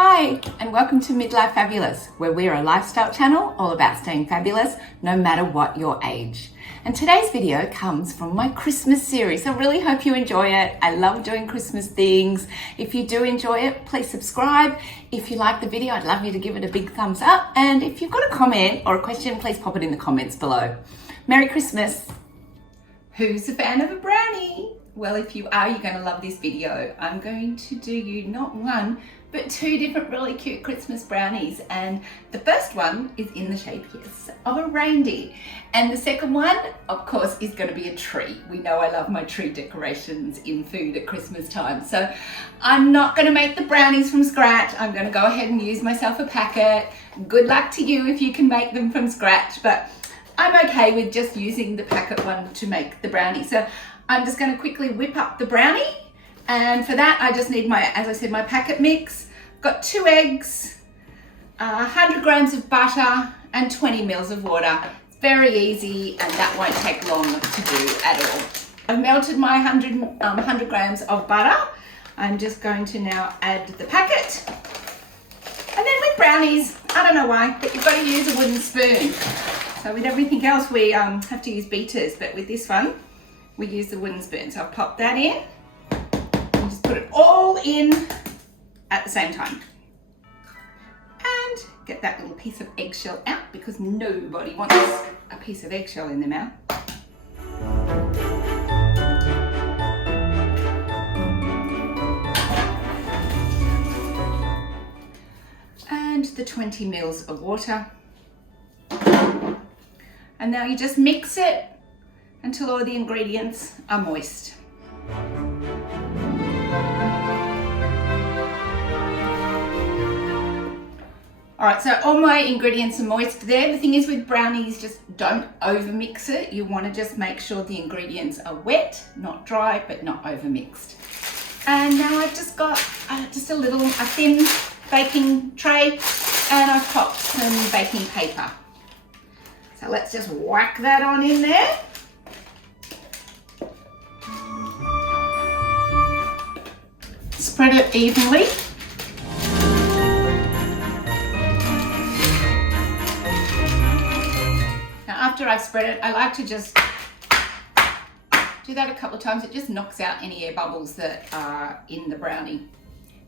Hi, and welcome to Midlife Fabulous, where we're a lifestyle channel all about staying fabulous no matter what your age. And today's video comes from my Christmas series. I really hope you enjoy it. I love doing Christmas things. If you do enjoy it, please subscribe. If you like the video, I'd love you to give it a big thumbs up. And if you've got a comment or a question, please pop it in the comments below. Merry Christmas. Who's a fan of a brownie? Well, if you are, you're going to love this video. I'm going to do you not one, but two different really cute Christmas brownies. And the first one is in the shape, yes, of a reindeer. And the second one, of course, is going to be a tree. We know I love my tree decorations in food at Christmas time. So I'm not going to make the brownies from scratch. I'm going to go ahead and use myself a packet. Good luck to you if you can make them from scratch, but I'm okay with just using the packet one to make the brownie. So I'm just going to quickly whip up the brownie. And for that, I just need my, as I said, my packet mix. Got 2 eggs, 100 grams of butter, and 20 mils of water. It's very easy, and that won't take long to do at all. I've melted my 100 grams of butter. I'm just going to now add the packet. And then with brownies, I don't know why, but you've got to use a wooden spoon. So with everything else, we have to use beaters, but with this one, we use the wooden spoon. So I'll pop that in. Just put it all in at the same time. And get that little piece of eggshell out because nobody wants a piece of eggshell in their mouth. And the 20 mils of water. And now you just mix it until all the ingredients are moist. All right, so all my ingredients are moist there. The thing is with brownies, just don't over mix it. You want to just make sure the ingredients are wet, not dry, but not over mixed. And now I've just got a thin baking tray, and I've popped some baking paper. So let's just whack that on in there. Spread it evenly. After I've spread it, I like to just do that a couple of times. It just knocks out any air bubbles that are in the brownie.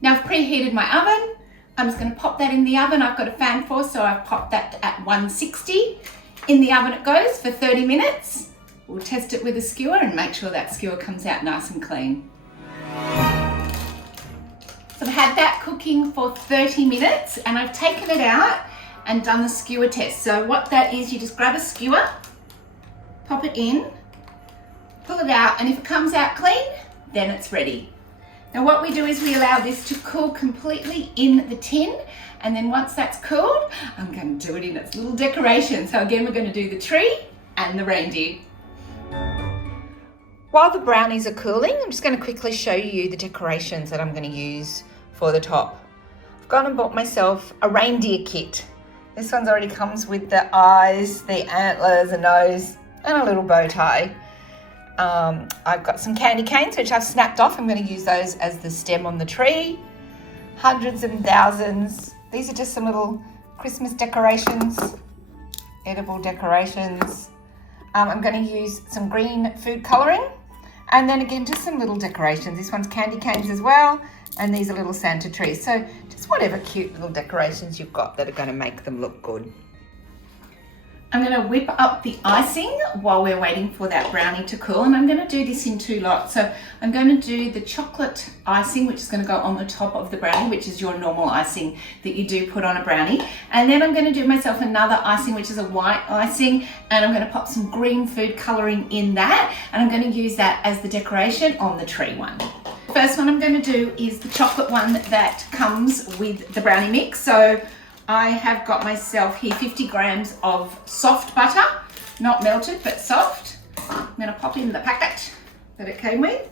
Now I've preheated my oven. I'm just going to pop that in the oven. I've got a fan force, so I've popped that at 160. In the oven it goes for 30 minutes. We'll test it with a skewer and make sure that skewer comes out nice and clean. So I've had that cooking for 30 minutes and I've taken it out and done the skewer test. So what that is, you just grab a skewer, pop it in, pull it out, and if it comes out clean, then it's ready. Now what we do is we allow this to cool completely in the tin, and then once that's cooled, I'm going to do it in its little decoration. So again, we're going to do the tree and the reindeer. While the brownies are cooling, I'm just going to quickly show you the decorations that I'm going to use for the top. I've gone and bought myself a reindeer kit. This one's already comes with the eyes, the antlers, a nose, and a little bow tie. I've got some candy canes, which I've snapped off. I'm going to use those as the stem on the tree. Hundreds and thousands. These are just some little Christmas decorations, edible decorations. I'm going to use some green food colouring. And then again, just some little decorations. This one's candy canes as well. And these are little Santa trees. So just whatever cute little decorations you've got that are going to make them look good. I'm going to whip up the icing while we're waiting for that brownie to cool. And I'm going to do this in 2 lots. So I'm going to do the chocolate icing, which is going to go on the top of the brownie, which is your normal icing that you do put on a brownie. And then I'm going to do myself another icing, which is a white icing. And I'm going to pop some green food colouring in that. And I'm going to use that as the decoration on the tree one. The first one I'm going to do is the chocolate one that comes with the brownie mix. So I have got myself here 50 grams of soft butter, not melted, but soft. I'm going to pop in the packet that it came with.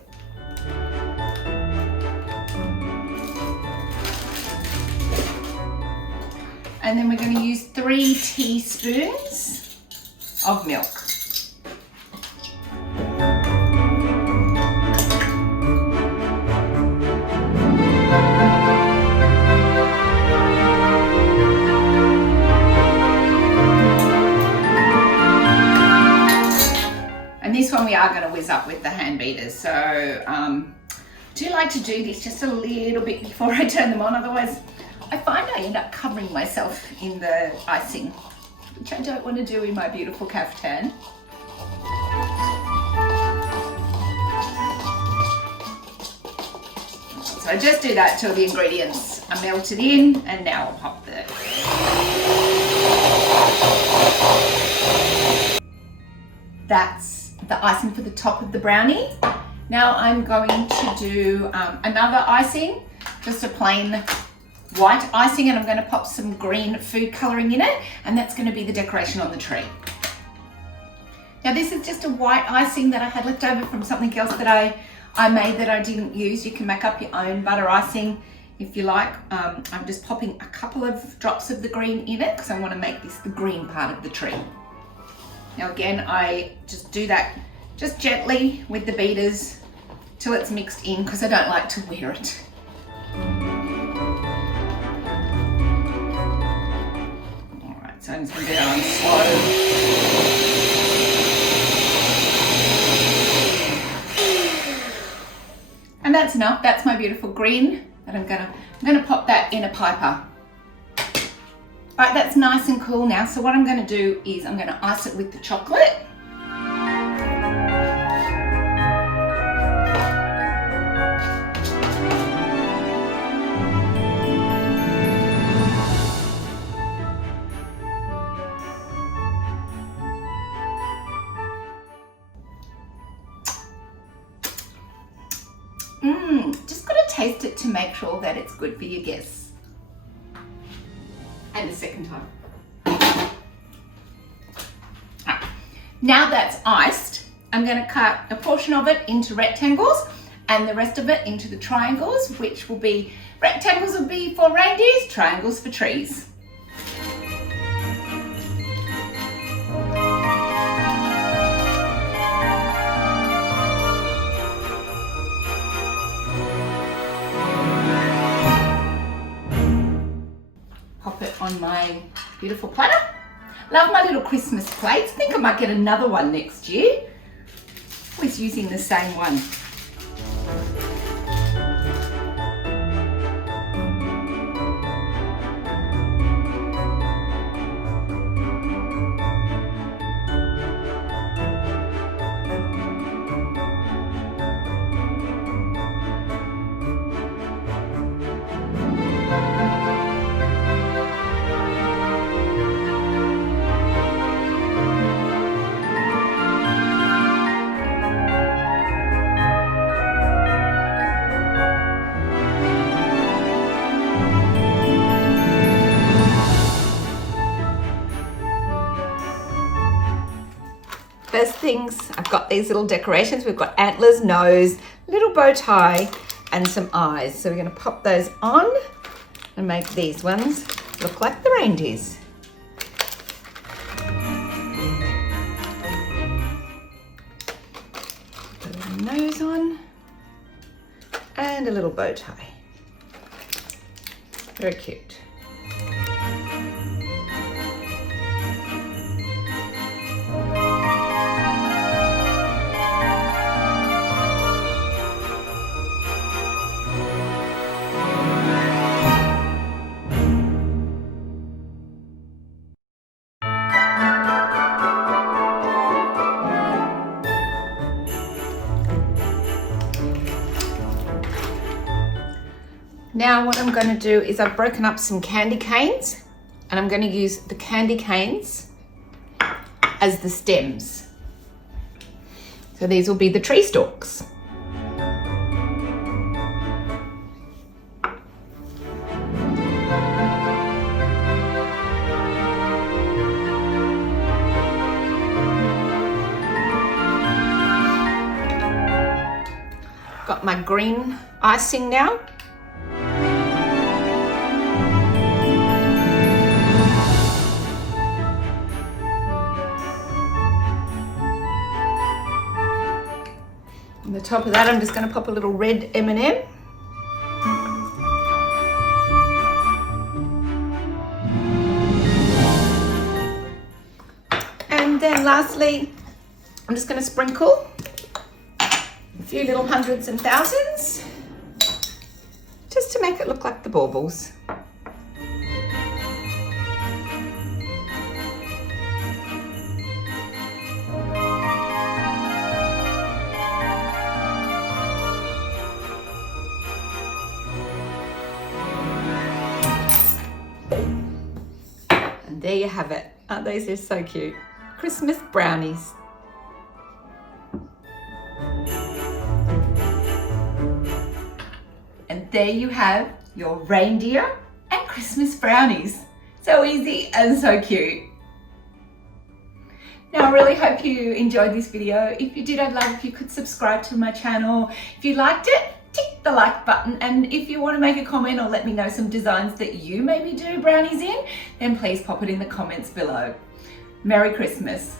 And then we're going to use 3 teaspoons of milk. this up with the hand beaters. So I do like to do this just a little bit before I turn them on, otherwise I find I end up covering myself in the icing, which I don't want to do in my beautiful caftan. So I just do that till the ingredients are melted in, and now I'll pop the... That's the icing for the top of the brownie. Now I'm going to do another icing, just a plain white icing, and I'm going to pop some green food colouring in it, and that's going to be the decoration on the tree. Now this is just a white icing that I had left over from something else that I made that I didn't use. You can make up your own butter icing if you like. I'm just popping a couple of drops of the green in it because I want to make this the green part of the tree. Now again, I just do that just gently with the beaters till it's mixed in because I don't like to wear it. Alright, so I'm just going to do that on slow. And that's enough. That's my beautiful green that I'm gonna pop that in a piper. All right, that's nice and cool now. So what I'm gonna do is I'm gonna ice it with the chocolate. Just got to taste it to make sure that it's good for your guests. And the second time. Right. Now that's iced, I'm going to cut a portion of it into rectangles and the rest of it into the triangles, which will be, rectangles will be for reindeers, triangles for trees. On my beautiful platter. Love my little Christmas plates. Think I might get another one next year. Always using the same one. First things, I've got these little decorations. We've got antlers, nose, little bow tie, and some eyes. So we're going to pop those on and make these ones look like the reindeers. Put a little nose on and a little bow tie. Very cute. Now what I'm going to do is I've broken up some candy canes and I'm going to use the candy canes as the stems. So these will be the tree stalks. Got my green icing now. On the top of that, I'm just going to pop a little red M&M. And then lastly, I'm just going to sprinkle few little hundreds and thousands, just to make it look like the baubles. And there you have it. Aren't these just so cute? Christmas brownies. And there you have your reindeer and Christmas brownies. So easy and so cute. Now I really hope you enjoyed this video. If you did, I'd love if you could subscribe to my channel. If you liked it, tick the like button. And if you want to make a comment or let me know some designs that you maybe do brownies in, then please pop it in the comments below. Merry Christmas.